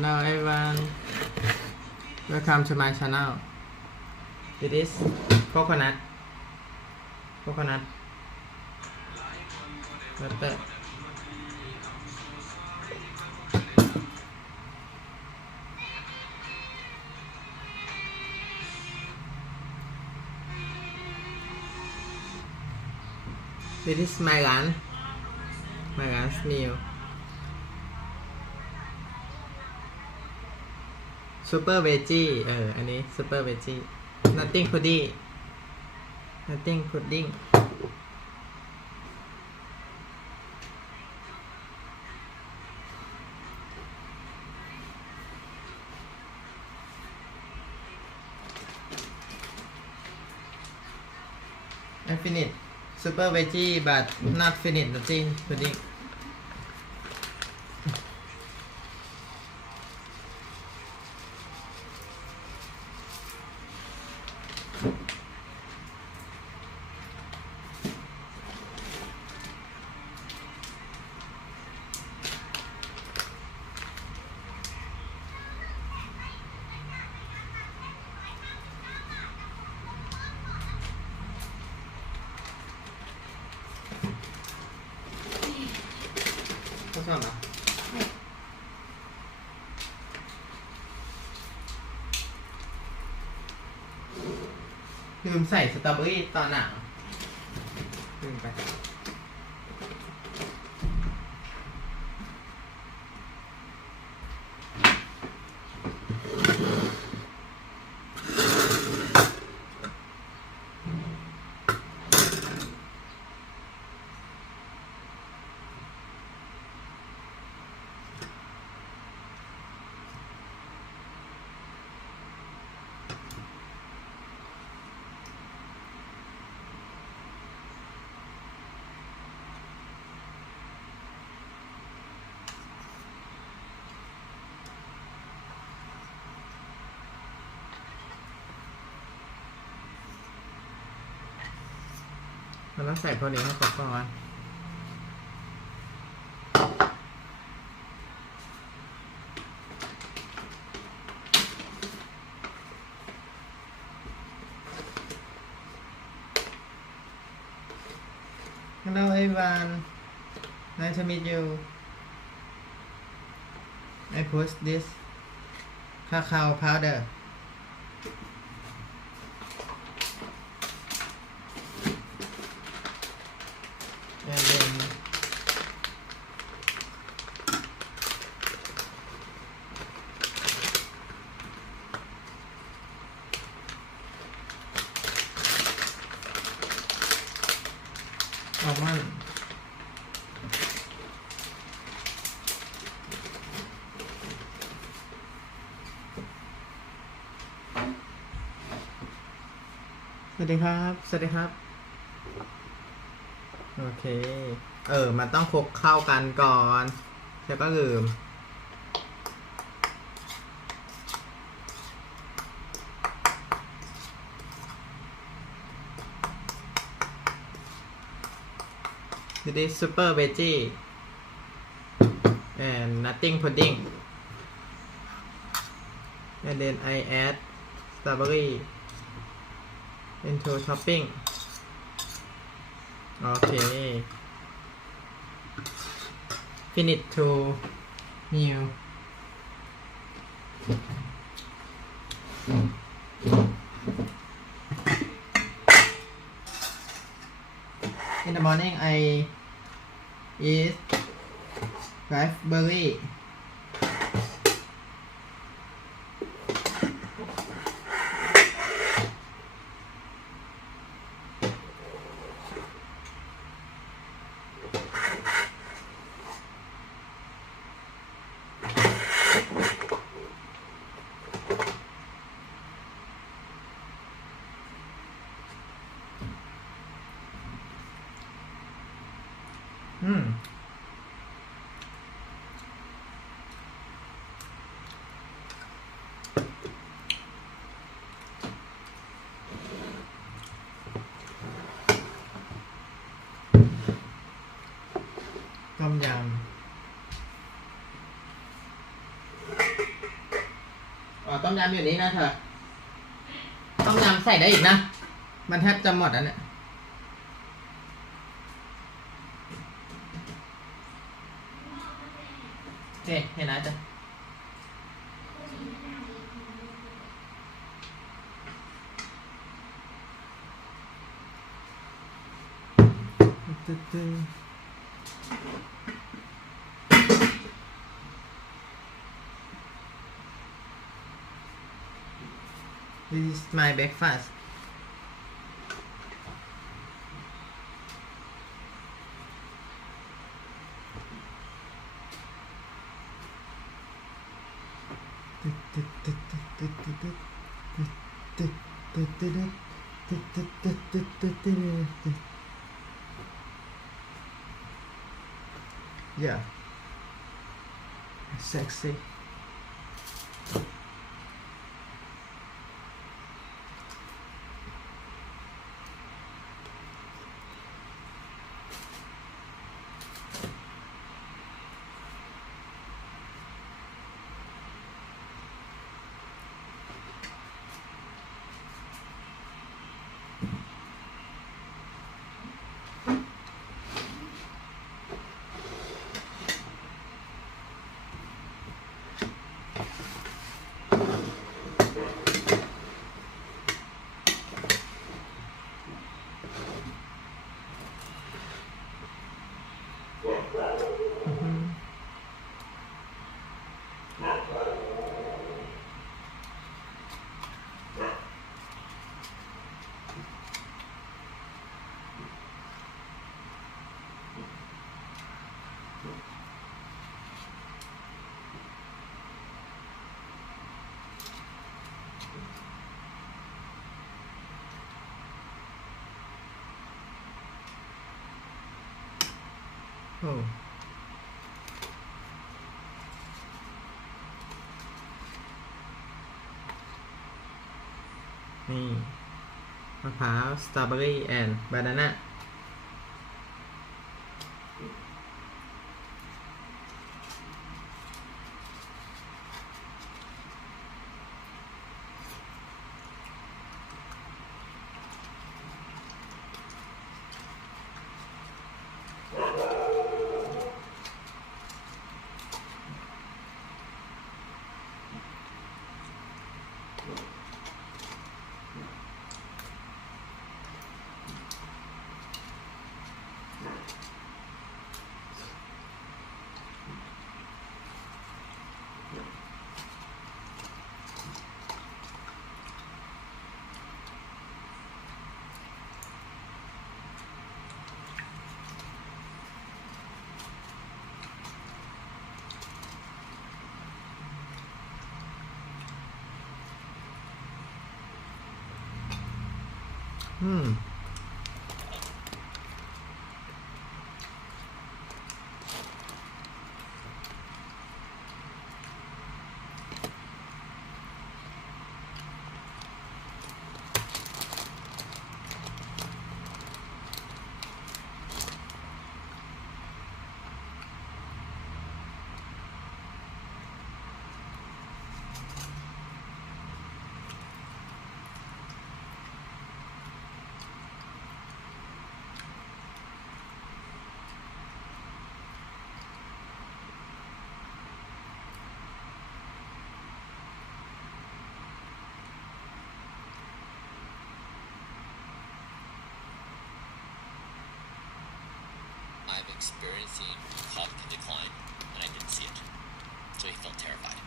Hello everyone, welcome to my channel. It is coconut butter. This is my lunch meal. Super veggie อันนี้ super veggie nothing pudding I finished super veggie but not finished nothing pudding.ข้าวเหรอลืมใส่สตรอเบอรี่ตอนหนังลืมไปมันต้องใส่พอดีให้ครบก่อนHello everyone, nice to meet you. I put this cacao powder. And then almond. Sawasdeeครับสวัสดีครับโอเคมันต้องคลุกเข้ากันก่อนแล้วก็ลืมThis is super veggie and nothing pudding and then I add strawberry into topping. Okay, finish to meal. In the morning, I eat raspberry. Hmm. ต้มยำ ต้มยำอยู่นี่นะเธอต้มยำใส่ได้อีกนะมันแทบจะหมดแล้วเนี่ยโอเคเห็นนะจ๊ะThis is my breakfast. Yeah, sexy. Oh. นี่มะพร้าวสตรอเบอรี่แอนด์บานาน่าI'm experiencing cognitive decline, and I didn't see it. So he felt terrified.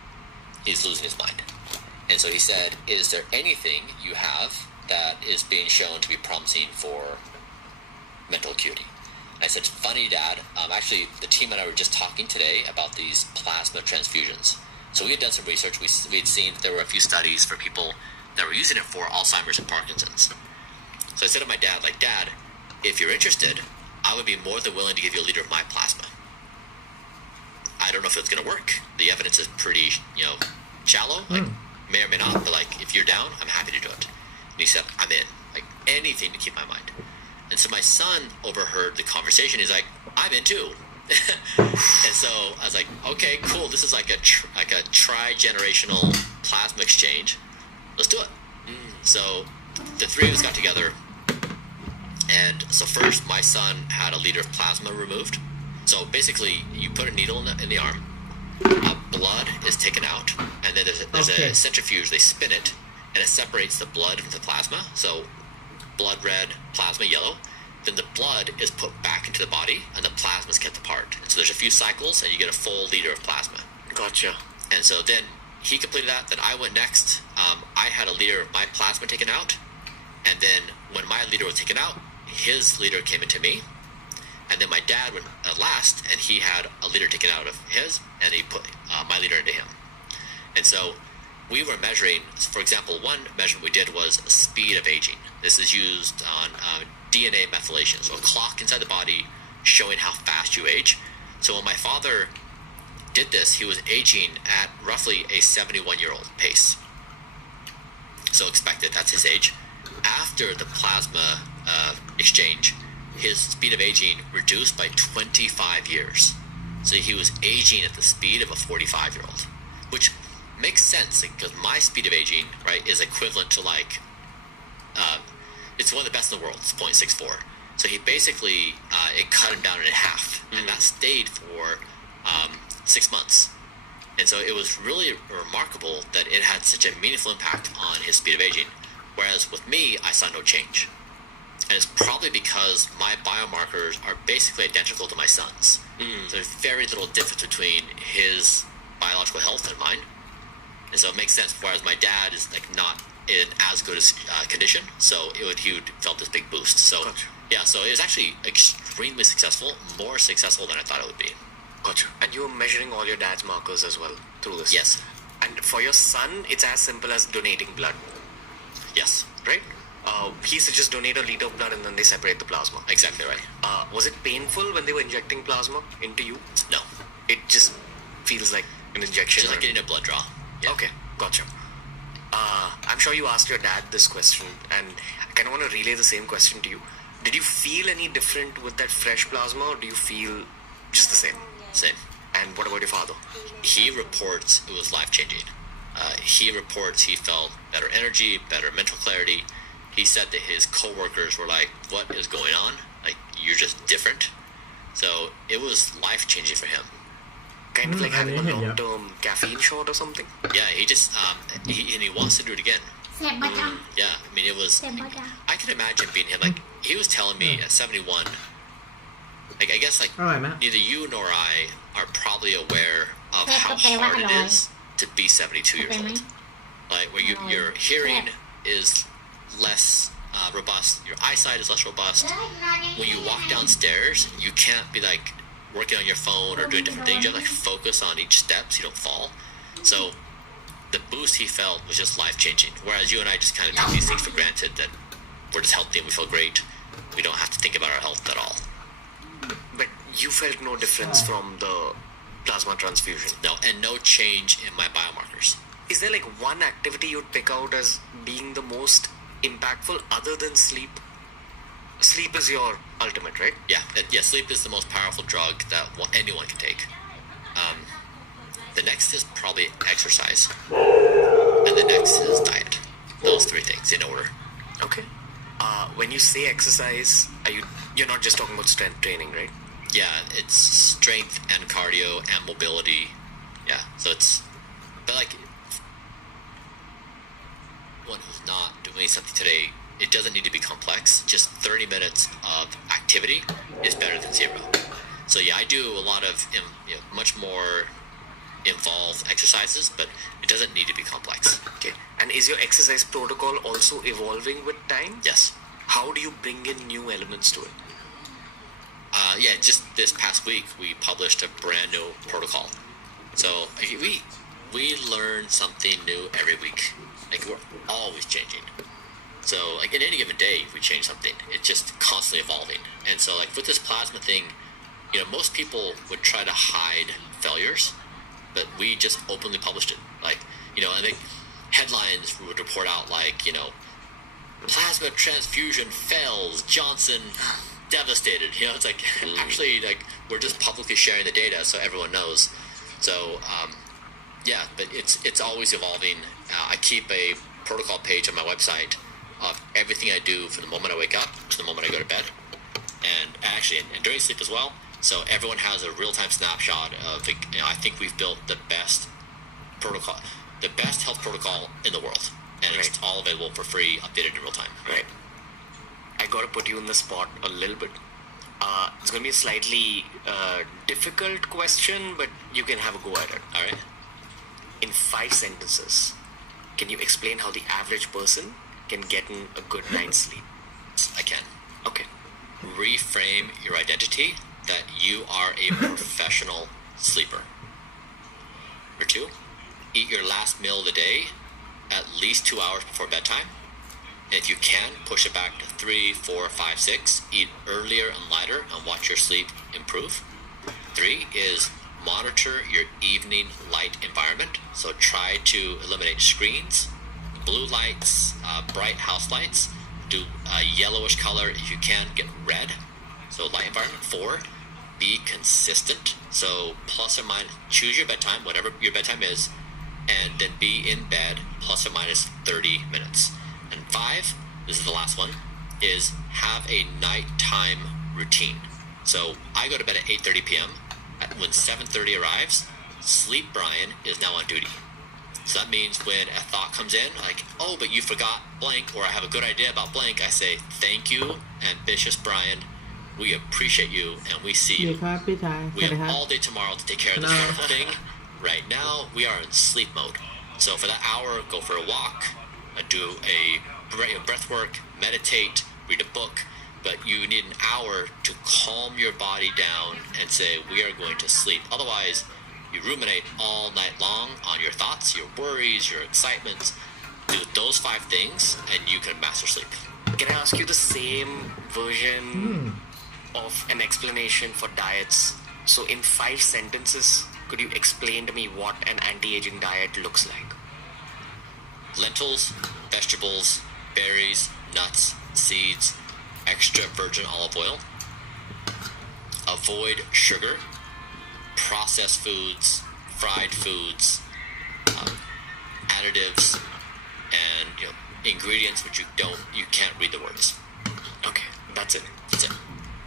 He's losing his mind. And so he said, is there anything you have that is being shown to be promising for mental acuity? I said, funny, Dad. Actually, the team and I were just talking today about these plasma transfusions. So we had done some research. We had seen there were a few studies for people that were using it for Alzheimer's and Parkinson's. So I said to my dad, like, Dad, if you're interested, I would be more than willing to give you a liter of my plasma. I don't know if it's going to work. The evidence is pretty, shallow. Like, may or may not. But, like, if you're down, I'm happy to do it. And he said, I'm in. Like, anything to keep my mind. And so my son overheard the conversation. He's like, I'm in too. And so I was like, okay, cool. This is like a tri-generational plasma exchange. Let's do it. So the three of us got together, and so first my son had a liter of plasma removed. So basically, you put a needle in the arm, blood is taken out, and then there's a centrifuge. They spin it, and it separates the blood from the plasma. So blood red, plasma yellow. Then the blood is put back into the body, and the plasma is kept apart. And so there's a few cycles, and you get a full liter of plasma. Gotcha. And so then he completed that. Then I went next. I had a liter of my plasma taken out, and then when my liter was taken out, his liter came into me. And then my dad went last, and he had a liter taken out of his, and he put my liter into him. And so we were measuring, for example, one measurement we did was speed of aging. This is used on DNA methylation, so a clock inside the body showing how fast you age. So when my father did this, he was aging at roughly a 71-year-old pace. So expected, that's his age. After the plasma exchange, his speed of aging reduced by 25 years. So he was aging at the speed of a 45-year-old, which makes sense because my speed of aging, right, is equivalent to like, it's one of the best in the world. It's 0.64. So he basically, it cut him down in half, and that stayed for 6 months. And so it was really remarkable that it had such a meaningful impact on his speed of aging. Whereas with me, I saw no change. And it's probably because my biomarkers are basically identical to my son's. So there's very little difference between his biological health and mine. And so it makes sense, whereas my dad is like not in as good a condition, so he would felt this big boost. So Gotcha. yeah, so it was actually extremely successful, more successful than I thought it would be. Gotcha. And you were measuring all your dad's markers as well through this? Yes. And for your son, it's as simple as donating blood, Yes. right? He used to just donate a liter of blood and then they separate the plasma. Exactly right. Was it painful when they were injecting plasma into you? No. It just feels like an injection. Just like getting a blood draw. Yeah. Okay, gotcha. I'm sure you asked your dad this question, and I kind of want to relay the same question to you. Did you feel any different with that fresh plasma, or do you feel just the same? Same. And what about your father? He reports it was life-changing. He reports he felt better energy, better mental clarity. He said that his coworkers were like, what is going on? Like, you're just different. So it was life-changing for him. Kind of like having a yeah. long-term caffeine shot or something? Yeah, he just, he wants to do it again. แสบประจ Yeah, I mean, it was, ำแสบประจ I can imagine being him. Like, he was telling me at 71, like, I guess, like, อร่อยไหม neither you nor I are probably aware of how hard it is to be 72 years old. Like, where your hearing is less robust, your eyesight is less robust. When you walk downstairs, you can't be like working on your phone or doing different things. You have to like focus on each step so you don't fall. So the boost he felt was just life-changing. Whereas you and I just kind of take these things for granted that we're just healthy and we feel great. We don't have to think about our health at all. But you felt no difference from the plasma transfusion? No, and no change in my biomarkers. Is there like one activity you'd pick out as being the most impactful other than sleep? Sleep is your ultimate, right? Yeah, sleep is the most powerful drug that anyone can take. The next is probably exercise. And the next is diet. Those three things in order. Okay. When you say exercise, you're not just talking about strength training, right? Yeah, it's strength and cardio and mobility. Yeah, so but like, one who's not doing something today, it doesn't need to be complex. Just 30 minutes of activity is better than zero. So yeah, I do a lot of much more involved exercises, but it doesn't need to be complex. Okay. And is your exercise protocol also evolving with time? Yes. How do you bring in new elements to it? Yeah, just this past week we published a brand new protocol. So we learn something new every week. Like, we're always changing. So like in any given day we change something. It's just constantly evolving. And so like with this plasma thing, most people would try to hide failures, but we just openly published it. Like, I think headlines would report out like, plasma transfusion fails, Johnson devastated. You know, it's like actually like we're just publicly sharing the data so everyone knows. So yeah, but it's always evolving. I keep a protocol page on my website of everything I do from the moment I wake up to the moment I go to bed, and actually and during sleep as well. So everyone has a real-time snapshot of. You know, I think we've built the best protocol, the best health protocol in the world, and it's all available for free, updated in real time. Right. I got to put you in the spot a little bit. It's going to be a slightly difficult question, but you can have a go at it. All right. In 5 sentences, can you explain how the average person can get in a good night's sleep? I can. Okay. Reframe your identity that you are a professional sleeper. Number 2, eat your last meal of the day at least 2 hours before bedtime. And if you can, push it back to 3, 4, 5, 6. Eat earlier and lighter and watch your sleep improve. 3 is monitor your evening light environment. So try to eliminate screens, blue lights, bright house lights. Do a yellowish color. If you can, get red. So light environment. 4, be consistent. So plus or minus, choose your bedtime, whatever your bedtime is, and then be in bed plus or minus 30 minutes. And 5, this is the last one, is have a nighttime routine. So I go to bed at 8:30 p.m. When 7:30 arrives, Sleep Brian is now on duty. So that means when a thought comes in, like, oh, but you forgot blank, or I have a good idea about blank, I say, thank you, ambitious Brian. We appreciate you, and we see ดี you. ครับพี่ชาย We have all day tomorrow to take care of this wonderful thing. Right now, we are in sleep mode. So for that hour, go for a walk, do a breath work, meditate, read a book. But you need an hour to calm your body down and say, we are going to sleep. Otherwise, you ruminate all night long on your thoughts, your worries, your excitements. Do those 5 things, and you can master sleep. Can I ask you the same version of an explanation for diets? So in 5 sentences, could you explain to me what an anti-aging diet looks like? Lentils, vegetables, berries, nuts, seeds, extra virgin olive oil. Avoid sugar, processed foods, fried foods, additives, and ingredients which you can't read the words. Okay, that's it. That's it.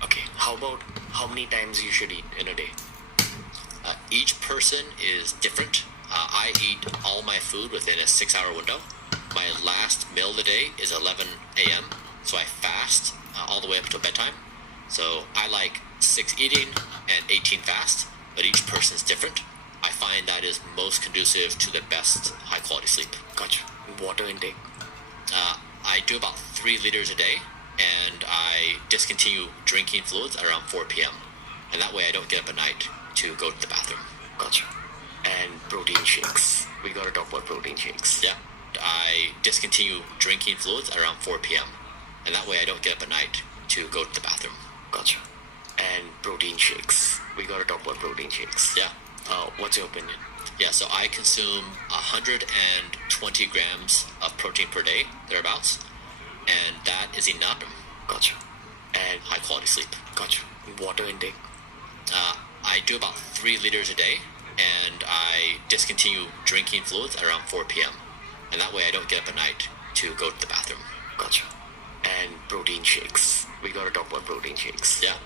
Okay, how about how many times you should eat in a day? Each person is different. I eat all my food within a 6-hour window. My last meal of the day is 11 a.m., so I fast all the way up until bedtime. So I like 6 eating and 18 fast, but each person is different. I find that is most conducive to the best high-quality sleep. Gotcha. Water intake? I do about 3 liters a day, and I discontinue drinking fluids at around 4 p.m. And that way I don't get up at night to go to the bathroom. Gotcha. And protein shakes. We gotta talk about protein shakes. Yeah. I discontinue drinking fluids at around 4 p.m. And that way I don't get up at night to go to the bathroom. Gotcha. And protein shakes. We gotta talk about protein shakes. Yeah. What's your opinion? Yeah, so I consume 120 grams of protein per day, thereabouts. And that is enough. Gotcha. And high quality sleep. Gotcha. Water intake? I do about 3 liters a day, and I discontinue drinking fluids at around 4 p.m. And that way I don't get up at night to go to the bathroom. Gotcha. And protein shakes. We gotta talk about protein shakes. Yeah.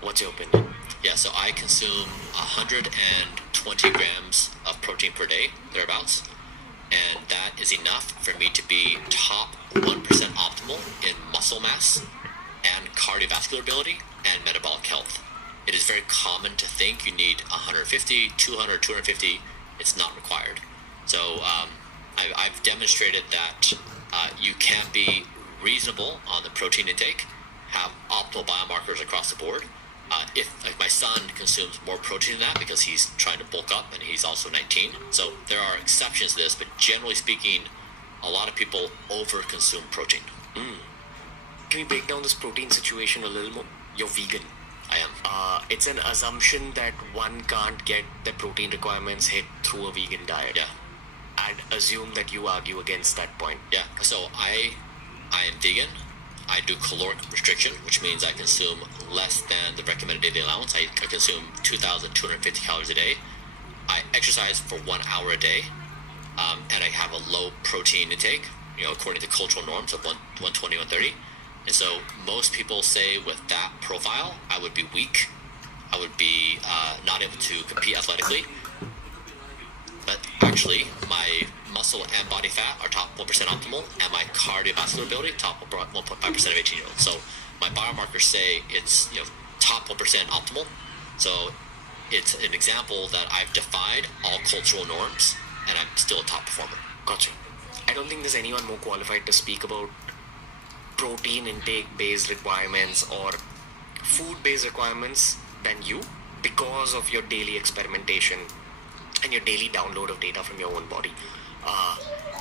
What's your opinion? Yeah, so I consume 120 grams of protein per day, thereabouts. And that is enough for me to be top 1% optimal in muscle mass and cardiovascular ability and metabolic health. It is very common to think you need 150, 200, 250. It's not required. So I've demonstrated that you can be reasonable on the protein intake, have optimal biomarkers across the board. If like my son consumes more protein than that because he's trying to bulk up and he's also 19. So there are exceptions to this, but generally speaking, a lot of people over-consume protein. Can we break down this protein situation a little more? You're vegan. I am. It's an assumption that one can't get the protein requirements hit through a vegan diet. Yeah. I'd assume that you argue against that point. Yeah. So I am vegan. I do caloric restriction, which means I consume less than the recommended daily allowance. I consume 2,250 calories a day. I exercise for 1 hour a day, and I have a low protein intake, according to cultural norms of 120, 130. And so most people say with that profile, I would be weak. I would be not able to compete athletically. But actually, my muscle and body fat are top 1% optimal, and my cardiovascular ability top 1.5% of 18-year-olds. So my biomarkers say it's top 1% optimal. So it's an example that I've defied all cultural norms, and I'm still a top performer. Gotcha. I don't think there's anyone more qualified to speak about protein intake-based requirements or food-based requirements than you, because of your daily experimentation and your daily download of data from your own body.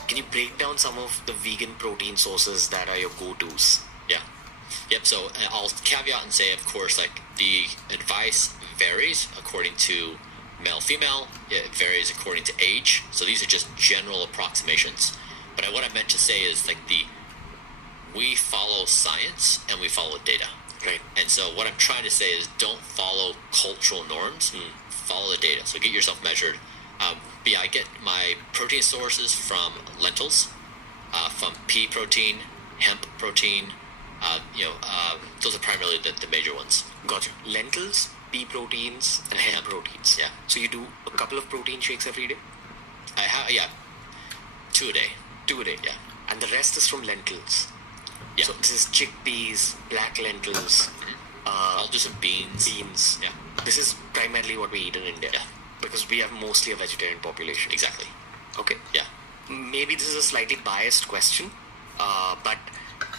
Can you break down some of the vegan protein sources that are your go-tos? Yeah. Yep. So I'll caveat and say, of course, like the advice varies according to male, female. It varies according to age. So these are just general approximations. But what I meant to say is we follow science and we follow data. Right. And so what I'm trying to say is don't follow cultural norms. Follow the data. So get yourself measured. I get my protein sources from lentils, from pea protein, hemp protein. Those are primarily the major ones. Gotcha. Lentils, pea proteins, and hemp proteins. Yeah. So you do a couple of protein shakes every day? I have, 2 a day. 2 a day. Yeah. And the rest is from lentils. Yeah. So this is chickpeas, black lentils. I'll do some beans. Beans. Yeah. This is primarily what we eat in India. Yeah. Because we have mostly a vegetarian population. Exactly. Okay. Yeah. Maybe this is a slightly biased question, but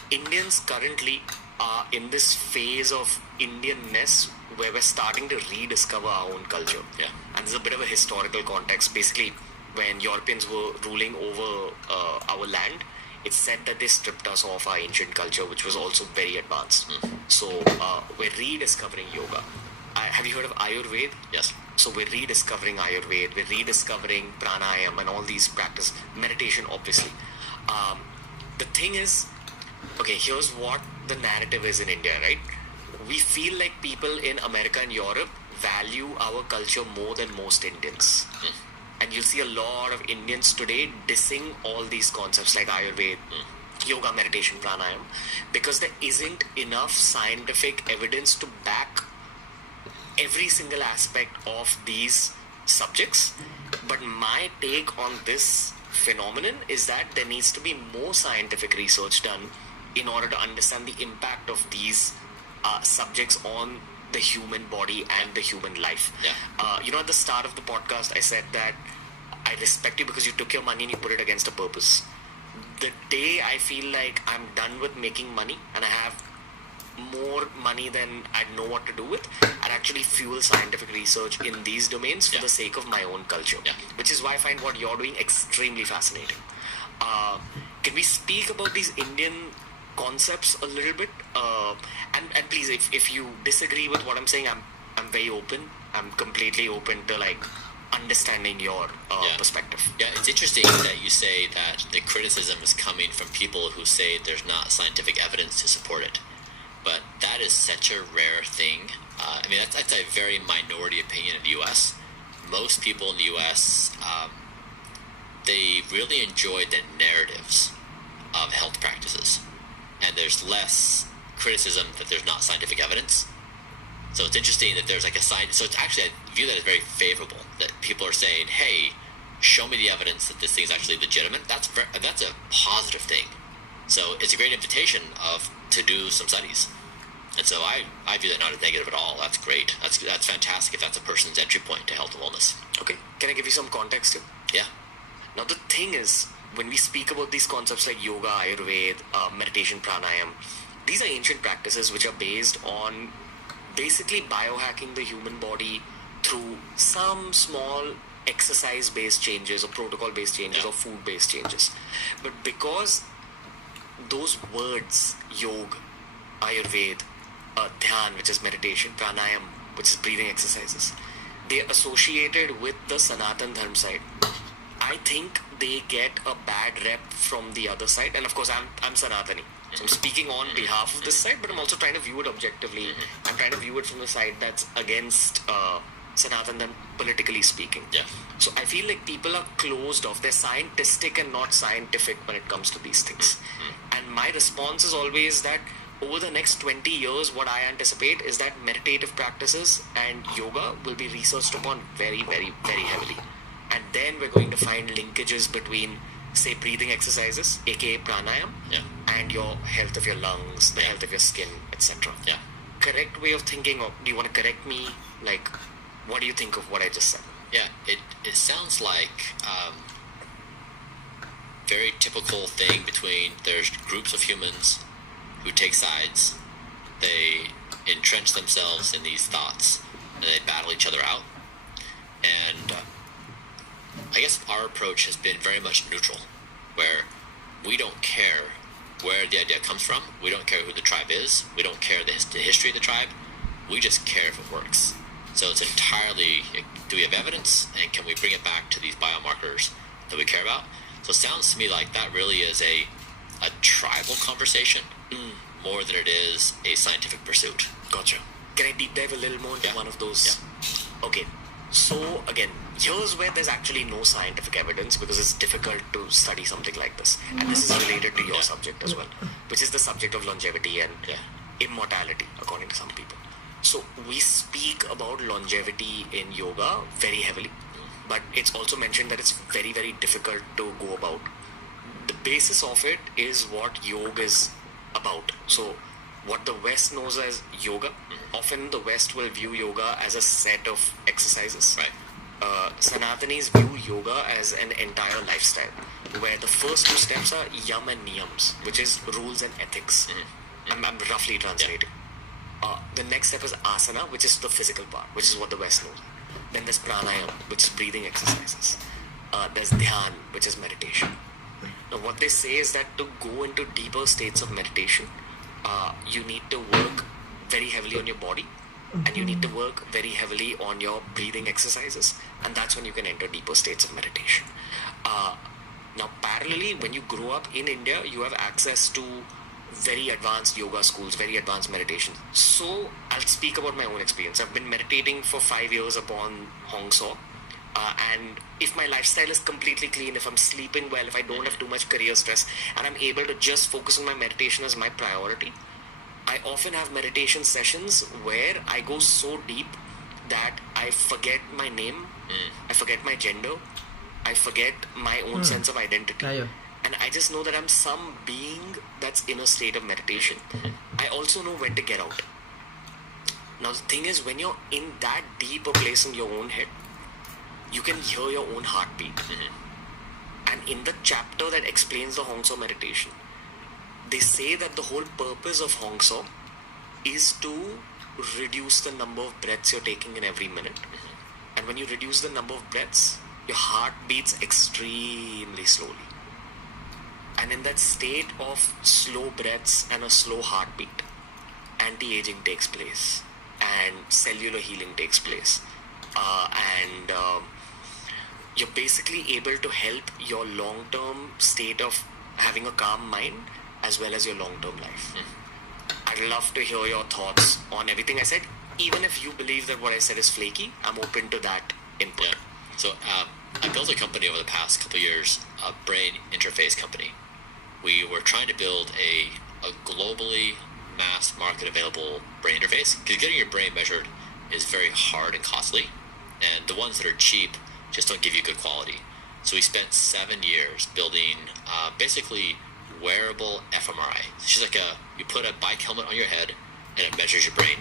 Indians currently are in this phase of Indianness where we're starting to rediscover our own culture. Yeah. And there's a bit of a historical context. Basically, when Europeans were ruling over our land, it's said that they stripped us of our ancient culture, which was also very advanced. So we're rediscovering yoga. Have you heard of Ayurveda? Yes. So we're rediscovering Ayurveda, we're rediscovering pranayama and all these practices, meditation obviously. The thing is, okay, here's what the narrative is in India, right? We feel like people in America and Europe value our culture more than most Indians. And you'll see a lot of Indians today dissing all these concepts like Ayurveda, yoga, meditation, pranayama, because there isn't enough scientific evidence to back every single aspect of these subjects. But my take on this phenomenon is that there needs to be more scientific research done in order to understand the impact of these subjects on the human body and the human life. Yeah. At the start of the podcast I said that I respect you because you took your money and you put it against a purpose. The day I feel like I'm done with making money and I have more money than I know what to do with, I'd actually fuel scientific research in these domains for the sake of my own culture. Yeah. Which is why I find what you're doing extremely fascinating. Can we speak about these Indian concepts a little bit? And please, if you disagree with what I'm saying, I'm very open. I'm completely open to understanding your perspective. Yeah, it's interesting that you say that the criticism is coming from people who say there's not scientific evidence to support it. But that is such a rare thing. That's a very minority opinion in the U.S. Most people in the U.S., they really enjoy the narratives of health practices. And there's less criticism that there's not scientific evidence. So it's interesting that there's a science. So it's actually, I view that as very favorable, that people are saying, hey, show me the evidence that this thing is actually legitimate. That's a positive thing. So it's a great invitation to do some studies. And so I view that not as negative at all. That's great. That's fantastic if that's a person's entry point to health and wellness. Okay. Can I give you some context here? Yeah. Now the thing is, when we speak about these concepts like yoga, Ayurveda, meditation, pranayama, these are ancient practices which are based on basically biohacking the human body through some small exercise-based changes or protocol-based changes or food-based changes. But because those words, yoga, Ayurveda, dhyan, which is meditation, pranayam, which is breathing exercises, they're associated with the Sanatan Dharma side. I think they get a bad rep from the other side, and of course I'm Sanatani. So I'm speaking on behalf of this side, but I'm also trying to view it objectively. I'm trying to view it from the side that's against Sanatan, politically speaking. Yeah. So I feel like people are closed off. They're scientific and not scientific when it comes to these things. And my response is always that over the next 20 years, what I anticipate is that meditative practices and yoga will be researched upon very, very, very heavily. And then we're going to find linkages between, say, breathing exercises, aka pranayam, and your health of your lungs, the health of your skin, etc. Yeah. Correct way of thinking, or do you want to correct me? Like, what do you think of what I just said? Yeah, it sounds like very typical thing between there's groups of humans who take sides, they entrench themselves in these thoughts, and they battle each other out. And I guess our approach has been very much neutral, where we don't care where the idea comes from, we don't care who the tribe is, we don't care the history of the tribe, we just care if it works. So it's entirely, do we have evidence, and can we bring it back to these biomarkers that we care about? So it sounds to me like that really is a tribal conversation more than it is a scientific pursuit. Gotcha. Can I deep dive a little more into one of those? Yeah. Okay. So again, here's where there's actually no scientific evidence because it's difficult to study something like this. And this is related to your subject as well, which is the subject of longevity and immortality, according to some people. So we speak about longevity in yoga very heavily, but it's also mentioned that it's very, very difficult to go about. The basis of it is what yoga is about. So what the West knows as yoga, often the West will view yoga as a set of exercises. Right. Sanatanis view yoga as an entire lifestyle, where the first two steps are yam and niyams, which is rules and ethics. I'm roughly translating. The next step is asana, which is the physical part, which is what the West knows. Then there's pranayam, which is breathing exercises. There's dhyan, which is meditation. Now, what they say is that to go into deeper states of meditation, you need to work very heavily on your body, and you need to work very heavily on your breathing exercises, and that's when you can enter deeper states of meditation. Now, parallelly, when you grow up in India, you have access to very advanced yoga schools, very advanced meditation. So, I'll speak about my own experience. I've been meditating for 5 years upon Hong Sau. And if my lifestyle is completely clean, if I'm sleeping well, if I don't have too much career stress, and I'm able to just focus on my meditation as my priority, I often have meditation sessions where I go so deep that I forget my name, I forget my gender, I forget my own sense of identity. And I just know that I'm some being that's in a state of meditation. I also know when to get out. Now the thing is, when you're in that deep a place in your own head, you can hear your own heartbeat. And in the chapter that explains the Hong Sau meditation, they say that the whole purpose of Hong Sau is to reduce the number of breaths you're taking in every minute. And when you reduce the number of breaths, your heart beats extremely slowly. And in that state of slow breaths and a slow heartbeat, anti-aging takes place and cellular healing takes place. And you're basically able to help your long-term state of having a calm mind as well as your long-term life. I'd love to hear your thoughts on everything I said. Even if you believe that what I said is flaky, I'm open to that input. Yeah. So I built a company over the past couple of years, a brain interface company. We were trying to build a globally mass market available brain interface, because getting your brain measured is very hard and costly, and the ones that are cheap just don't give you good quality. So we spent 7 years building basically wearable fMRI. It's just like you put a bike helmet on your head and it measures your brain.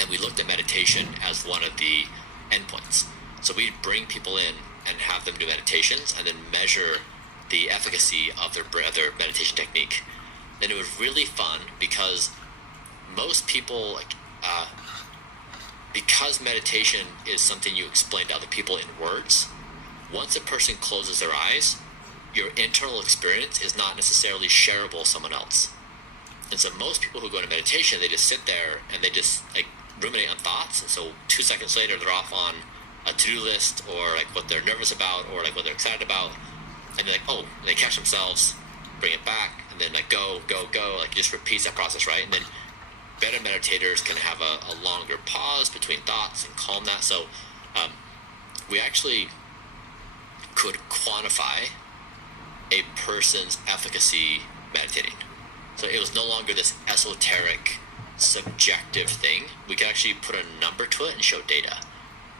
And we looked at meditation as one of the endpoints. So we'd bring people in and have them do meditations and then measure the efficacy of their meditation technique. And it was really fun because most people, because meditation is something you explain to other people in words, once a person closes their eyes, your internal experience is not necessarily shareable with someone else. And so most people who go into meditation, they just sit there and they just ruminate on thoughts. And so 2 seconds later, they're off on a to-do list or what they're nervous about or what they're excited about. And they're and they catch themselves, bring it back, and and then like go, like it just repeats that process, right? And then better meditators can have a longer pause between thoughts and calm that. So we actually could quantify a person's efficacy meditating. So it was no longer this esoteric, subjective thing. We could actually put a number to it and show data.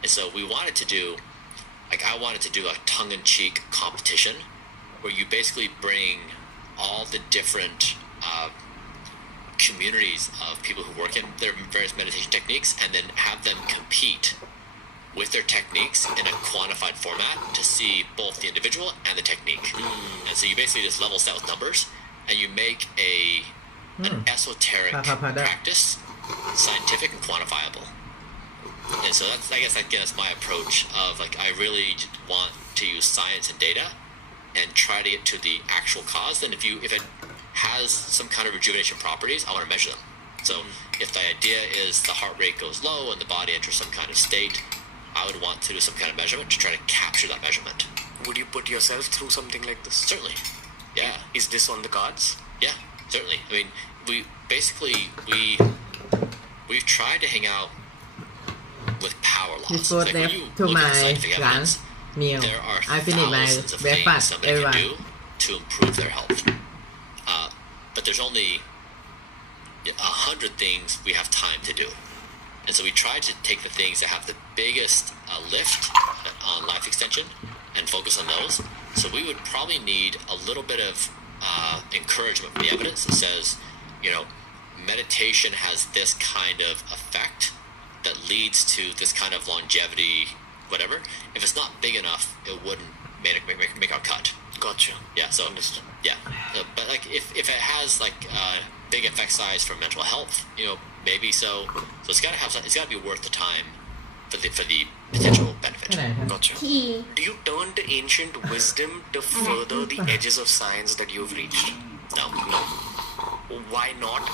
And so we wanted to do, I wanted to do a tongue-in-cheek competition where you basically bring all the different communities of people who work in their various meditation techniques and then have them compete with their techniques in a quantified format to see both the individual and the technique. And so you basically just level set with numbers and you make an esoteric practice scientific and quantifiable. And so that's, I guess, again, that's my approach of like, I really want to use science and data and try to get to the actual cause. Then if it has some kind of rejuvenation properties, I want to measure them. So if the idea is the heart rate goes low and the body enters some kind of state, I would want to do some kind of measurement to try to capture that measurement. Would you put yourself through something like this? Certainly. Yeah. Is this on the cards? Yeah, certainly. I mean, we've tried to hang out with power laws. Before Like, when left you to look at my the scientific lunch evidence, meal. there are I finished my thousands of breakfast, things somebody everyone. can do to improve their health. But there's only 100 things we have time to do. And so we try to take the things that have the biggest lift on life extension and focus on those. So we would probably need a little bit of encouragement from the evidence that says, meditation has this kind of effect that leads to this kind of longevity, whatever. If it's not big enough, it wouldn't make our cut. Gotcha. Yeah, so understood. Yeah, but like if it has like big effect size for mental health, maybe so. So it's got to be worth the time for the potential benefit. Gotcha. Do you turn to ancient wisdom to further the edges of science that you've reached? No. Why not?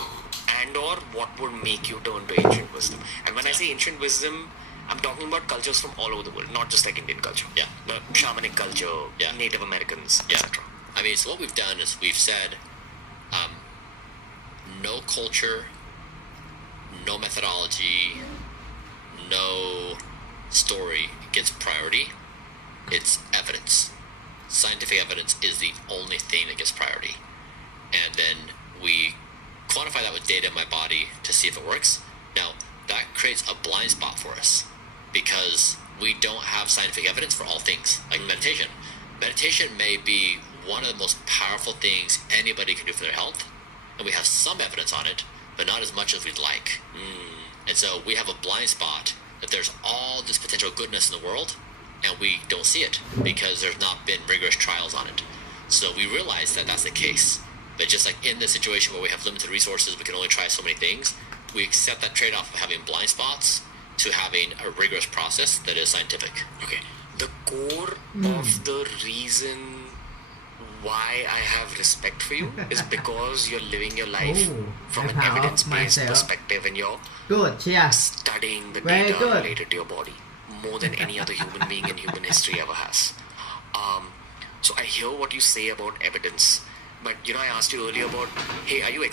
And or what would make you turn to ancient wisdom? And when I say ancient wisdom, I'm talking about cultures from all over the world, not just like Indian culture. Yeah. The shamanic culture, Yeah. Native Americans, Yeah. etc. I mean, so what we've done is we've said no culture, no methodology, no story gets priority. It's evidence. Scientific evidence is the only thing that gets priority. And then we quantify that with data in my body to see if it works. Now, that creates a blind spot for us because we don't have scientific evidence for all things, like meditation. Meditation may be one of the most powerful things anybody can do for their health, and we have some evidence on it, but not as much as we'd like. And so we have a blind spot that there's all this potential goodness in the world, and we don't see it because there's not been rigorous trials on it. So we realize that that's the case. But just like in this situation where we have limited resources, we can only try so many things, we accept that trade-off of having blind spots to having a rigorous process that is scientific. Okay. The core of the reason why I have respect for you is because you're living your life from an evidence-based perspective and you're Good, cheers. studying the Very data good. related to your body more than any other human being in human history ever has. So I hear what you say about evidence, but I asked you earlier about, hey, are you